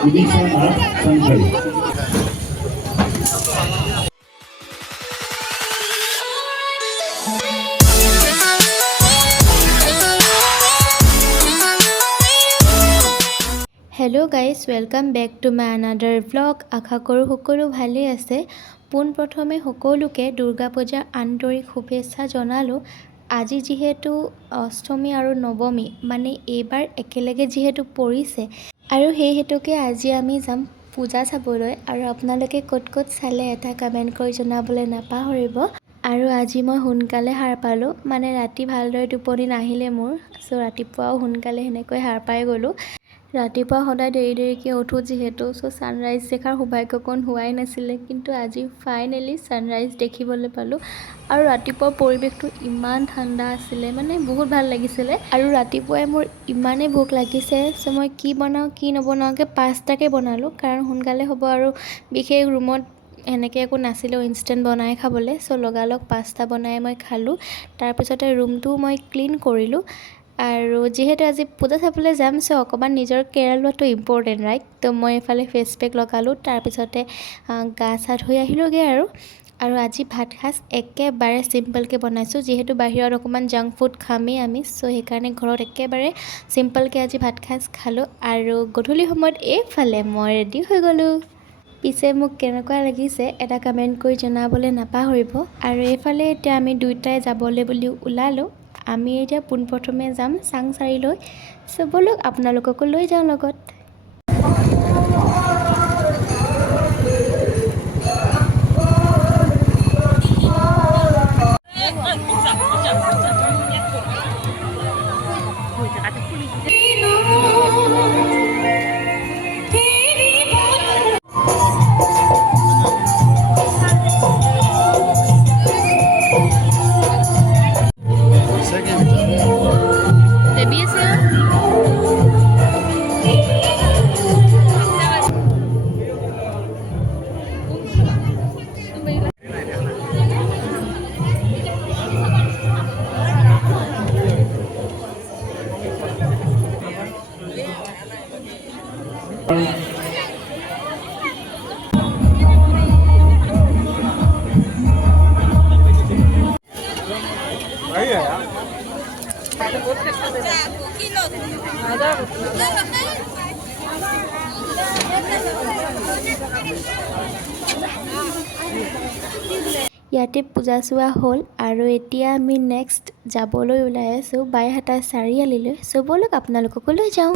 Inisa Nath Sanghai. Hello guys welcome back to my another vlog. आशा करूँ সকলো ভালেই আছে। পোনপ্ৰথমে সকলোকে দুৰ্গা পূজাৰ আন্তৰিক শুভেচ্ছা জনালোঁ। আজি যিহেতু অষ্টমী আৰু নৱমী মানে এইবাৰ একেলগে যিহেতু পৰিছে আৰু সেই হেতুকে আজি আমি যাম পূজা চাবলৈ। আৰু আপোনালোকে ক'ত ক'ত চালে এটা কমেণ্ট কৰি জনাবলৈ নাপাহৰিব। আৰু আজি মই সোনকালে সাৰ পালোঁ, মানে ৰাতি ভালদৰে টোপনি নাহিলে মোৰ, চ' ৰাতিপুৱাও সোনকালে সেনেকৈ সাৰ পাই গ'লোঁ। ৰাতিপুৱা সদায় দেৰি দেৰিকৈ উঠোঁ যিহেতু, চ' ছানৰাইজ দেখাৰ সৌভাগ্যকণ হোৱাই নাছিলে, কিন্তু আজি ফাইনেলি ছানৰাইজ দেখিবলৈ পালোঁ। আৰু ৰাতিপুৱাৰ পৰিৱেশটো ইমান ঠাণ্ডা আছিলে, মানে বহুত ভাল লাগিছিলে। আৰু ৰাতিপুৱাই মোৰ ইমানেই ভোক লাগিছে, চ' মই কি বনাওঁ কি নবনাওঁকৈ পাস্তাকে বনালোঁ, কাৰণ সোনকালে হ'ব আৰু বিশেষ ৰুমত এনেকৈ একো নাছিলেও ইনষ্টেণ্ট বনাই খাবলৈ। চ' লগালগ পাস্তা বনাই মই খালোঁ। তাৰপিছতে ৰুমটোও মই ক্লিন কৰিলোঁ। আৰু যিহেতু আজি পূজা চাবলৈ যাম, চ' অকণমান নিজৰ কেয়াৰ লোৱাটো ইম্পৰ্টেণ্ট ৰাইট। তো মই এইফালে ফেচ পেক লগালোঁ, তাৰপিছতে গা চা ধুই আহিলোঁগৈ। আৰু আজি ভাত সাজ একেবাৰে চিম্পলকৈ বনাইছোঁ, যিহেতু বাহিৰত অকণমান জাংক ফুড খামেই আমি, চ' সেইকাৰণে ঘৰত একেবাৰে চিম্পলকৈ আজি ভাত সাজ খালোঁ। আৰু গধূলি সময়ত এইফালে মই ৰেডি হৈ গ'লোঁ। পিছে মোক কেনেকুৱা লাগিছে এটা কমেণ্ট কৰি জনাবলৈ নাপাহৰিব। আৰু এইফালে এতিয়া আমি দুয়োটাই যাবলৈ বুলি ওলালোঁ। আমি এতিয়া পোনপ্ৰথমে যাম চাংচাৰিলৈ। চ' ব'লক আপোনালোককো লৈ যাওঁ লগত। ইয়াতে পূজা চোৱা হ'ল আৰু এতিয়া আমি নেক্সট যাবলৈ ওলাই আছোঁ বাইহাটা চাৰিআলিলৈ। চ' ব'লক আপোনালোককো লৈ যাওঁ।